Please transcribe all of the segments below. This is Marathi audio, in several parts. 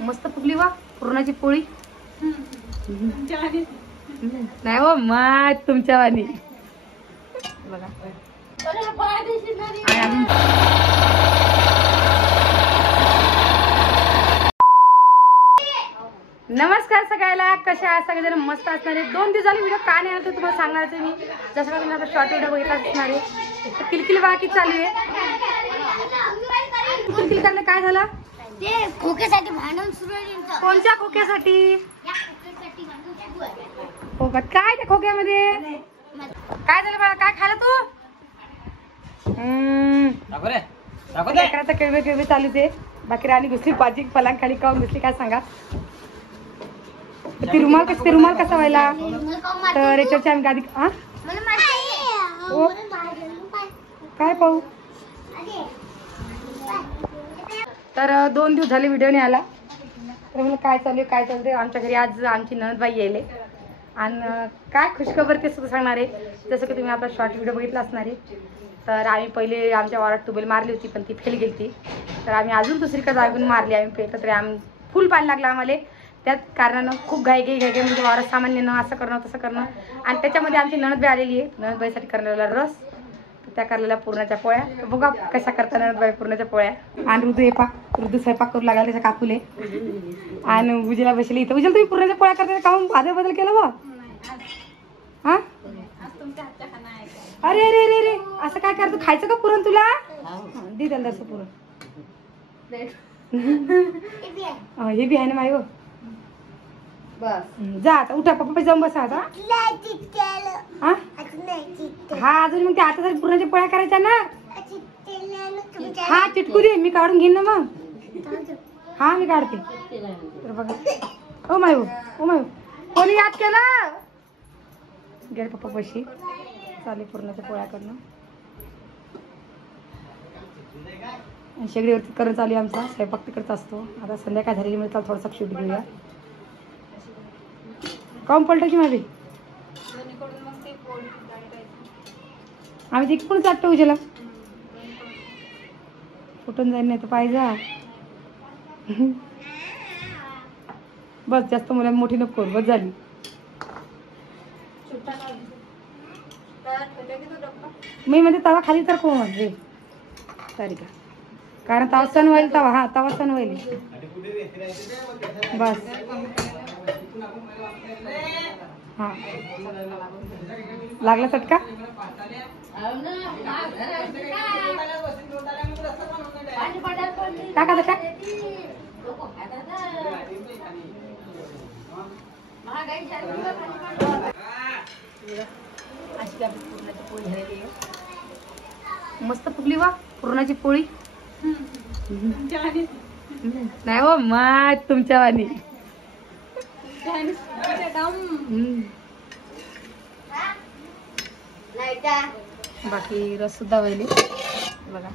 मस्त फुगली वा पुरणाची पोळी. नाही हो मा तुमच्या वाणी बघा. नमस्कार सगळ्याला, कशा आहात सगळेजण? मस्त असणार आहे. 2 दिवस झाले व्हिडिओ का नाही आला तुम्हाला सांगणार आहे मी. जसं का तुम्ही आपला शॉर्ट व्हिडिओ बघितला असणार आहे. किलकिल बाकी चालू आहे. किलकिल करणं काय झालं? ते खोक्यासाठी भांडण सुरू आहे. कोणत्या खोक्यासाठी? खोक्यात काय त्या खोक्यामध्ये काय झालं बाळा? काय खायला तू? लेकराचा केळवे चालू ते. बाकी राणी घुसली पाजी पलांग खाली काऊन घुसली काय सांगा. ती रुमाल कसा व्हायला? तर याच्यावरची आम्ही गादी काय पाहू. तर 2 दिवस झाले व्हिडिओ नाही आला. तर मला काय चालू आमच्या घरी आज आमची नणदबाई यायले आणि काय खुशखबर ते सुद्धा सांगणार आहे. जसं की तुम्ही आपला शॉर्ट व्हिडिओ बघितला असणार आहे. तर आम्ही पहिले आमच्या वावरात ट्यूबवेल मारली होती पण ती फेल गेली ती. तर आम्ही अजून दुसरीकडे जागून मारली आम्ही फेल. तरी आम्ही फुल पाणी लागलं आम्हाला. त्याच कारणानं खूप घाई म्हणजे वावरात सामान नेणं असं करणं तसं करणं. आणि त्याच्यामध्ये आमची नणदबाई आलेली आहे. नणदबाईसाठी करण्याला रस, त्या करलेल्या पुरणाच्या पोळ्या. तर बघा कशा करता नणदबाई पुरणाच्या पोळ्या. आणि ऋतू स्वयंपाक करू लागला त्याच्या काकूले. आणि उजेला बसली इथं. उजेला तुम्ही पुरणाच्या पोळ्या करता काहून बदल केलं बा? हा अरे अरे अरे अरे असं काय करतो? खायचं का पुरण तुला? दे त्याला तसं पुरण. हे बी आहे ना माय. जा आता उठा पप्पा जाऊन बसा आता. हा अजून मग ते आता जर पुरणाच्या पोळ्या करायच्या ना. हा चिटकू दे मी काढून घेईन ना मग. हा मी काढते. तर बघा ओ माय कोणी याद केलं? गेले पप्पा पैसे चालेल पुरणाच्या पोळ्या करणं. शेगडीवरती करून चालू आहे आमचा स्वयंपाक तिकडचा असतो. आता संध्याकाळ झालेली म्हणजे त्याला थोडासा शूट घेऊया. काऊन पलटायची माझी? आम्ही तिकडून चाटतो उजेला. फुटून जाईल नाही तर पाहिजे. बस जास्त मुला मोठी नको करू. बस झाली. मी म्हणजे तवा खाली तर कोण रे सॉरी का कारण तवा सण व्हायला तवा. हा तवा सण व्हायला बस. हा लागला चटका. टाका टाका. अशी आपली पुरणाची पोळी झालेली आहे. मस्त फुगली वा पुरणाची पोळी. नाही हो मा तुमच्या वाणी. बाकी रस सुद्धा वळली बघा.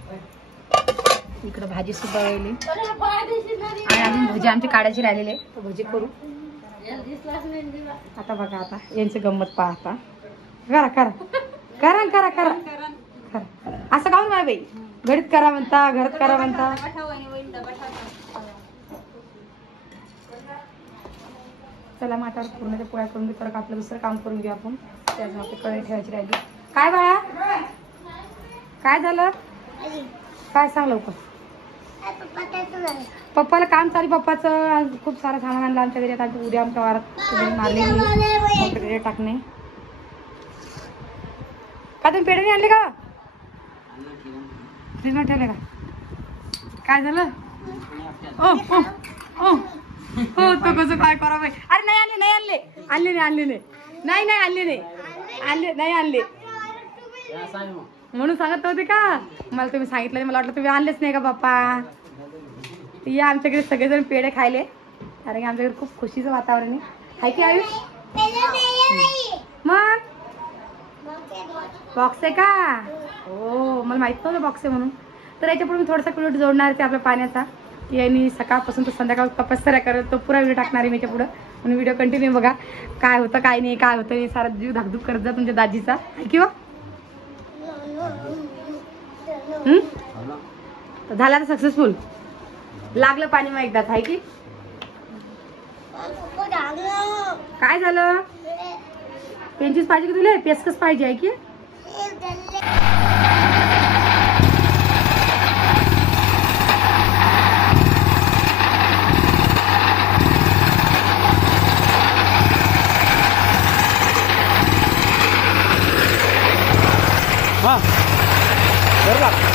इकडं भाजी सुद्धा वळली आणि अजून भजी आमची काढायची राहिलेली आहे. तर भजी करू आता. बघा आता यांची गंमत पाहता. करा करा करा करा करा करा असं काहून बाई घडीत करा म्हणता घरात करा म्हणता. चला मग आता पुरणाच्या पोळ्या करून घे. परत आपलं दुसरं काम करून घेऊ आपण. त्याच्यामुळे आपली कढई ठेवायची राहिली. काय बाळा काय झालं? काय सांग लवकर. पप्पाला काम चालू. पप्पाचं खूप सारं सामान आणलं आमच्या घरी. आता उद्या आमच्या वारात मारले टाकणे. का तुम्ही पेढे नाही आणले का? फ्रीजमध्ये ठेवले का? काय झालं? ओ ओ ओ हो तो कसं काय करा बाई. अरे नाही आणले नाही आणले आणले नाही आणले नाही नाही नाही आणले नाही आणले नाही आणले म्हणून सांगत होते का? मला तुम्ही सांगितलं मला वाटलं तुम्ही आणलेच नाही का बाप्पा. या आमच्याकडे सगळेजण पेढे खायले. कारण की आमच्याकडे खूप खुशीचं वातावरण आहे की आयुष. मग बॉक्स आहे का? हो मला माहित नव्हतं बॉक्स आहे म्हणून. तर याच्यापुढे मी थोडासा क्लिप जोडणार आहे आपल्या पाण्याचा. यांनी सकाळपासून तर संध्याकाळ तपस्या करत तो पुरा व्हिडिओ टाकणार आहे मी याच्या पुढं. म्हणून व्हिडिओ कंटिन्यू बघा. काय होतं काय नाही काय होतं सारा जीव धाकधूक करत जा तुमच्या दाजीचा किंवा झाला तर सक्सेसफुल. लागलं पाणी मग एकदाच आहे की काय झालं? पेंचीस पाहिजे की तुला? पेस्कस पाहिजे आहे की? हा बरोबर.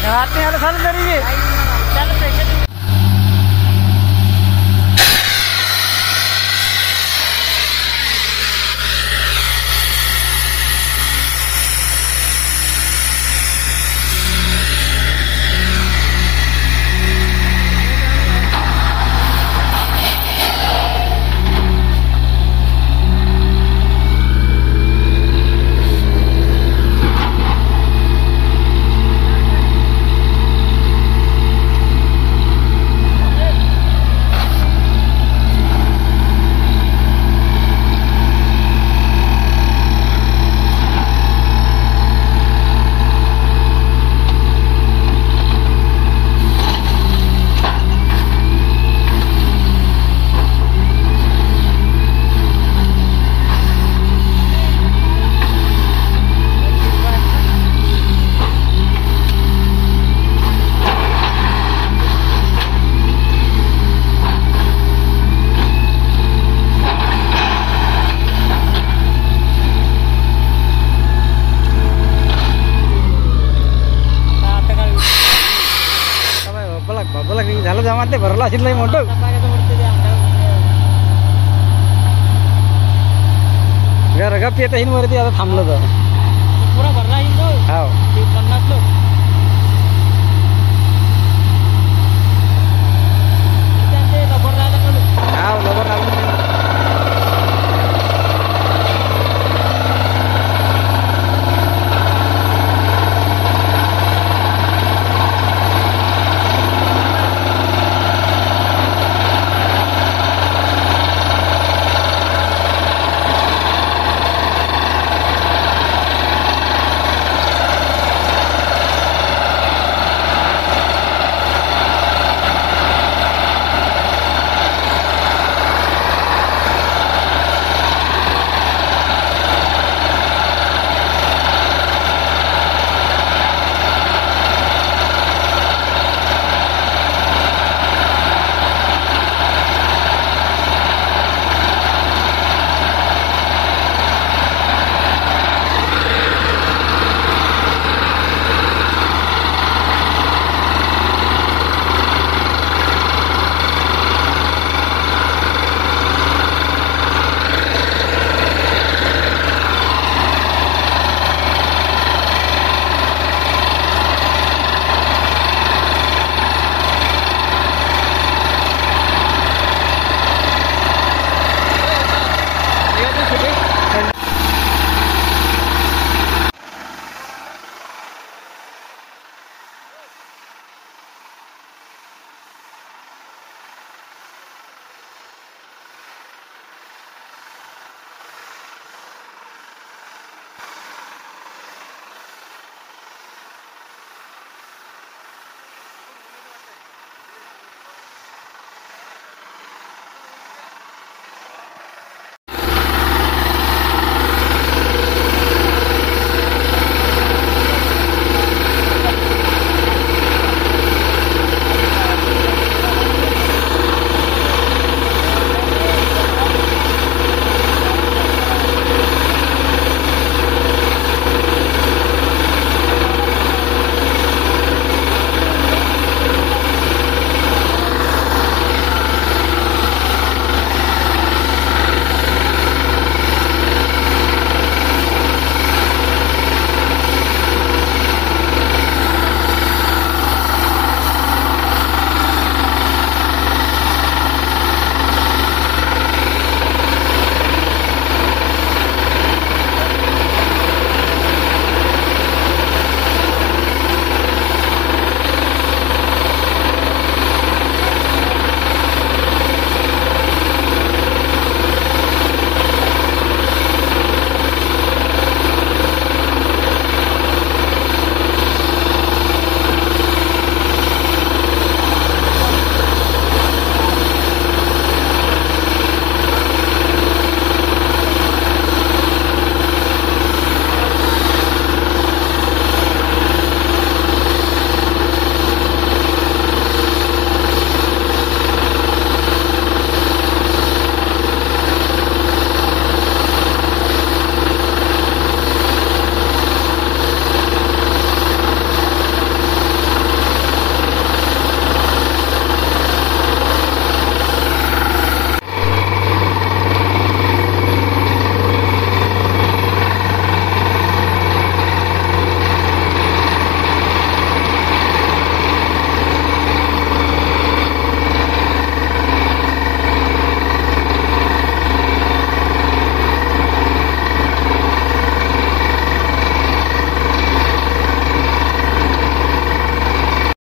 घरात नाही आलं चालू तरी बोला झालं जमा ते भरला असेल नाही मोठं घर गप येत वरती आता थांबलं तर पुरा भरला हो 50 लोक